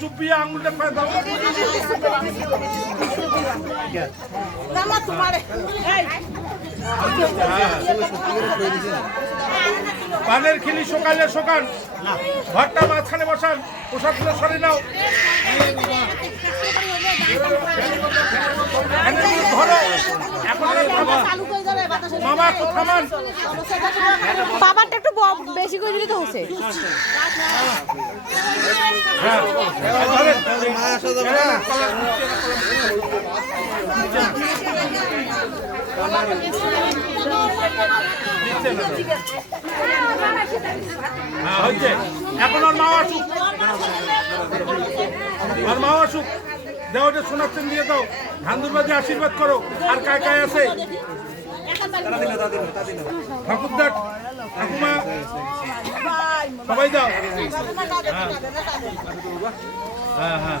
চুপিয়ে আঙুলটা ফেলে দাও। পানের খিলি সকালে সকাল ঘরটা মাঝখানে বসান, পোশাক গুলো সরে নাও। মামা একটু থামান। বাবারটা একটু বেশি করে দিলে তো হচ্ছে। এখন আর মা আসুক, আর মা আসুক, দেওয়াটা শোনাচ্ছেন দিয়ে দাও, ধান্দুরবাদে আশীর্বাদ করো। আর কায় কায় আছে? ঠাকুরদার ঠাকুমা সবাই দাও। হ্যাঁ হ্যাঁ হ্যাঁ।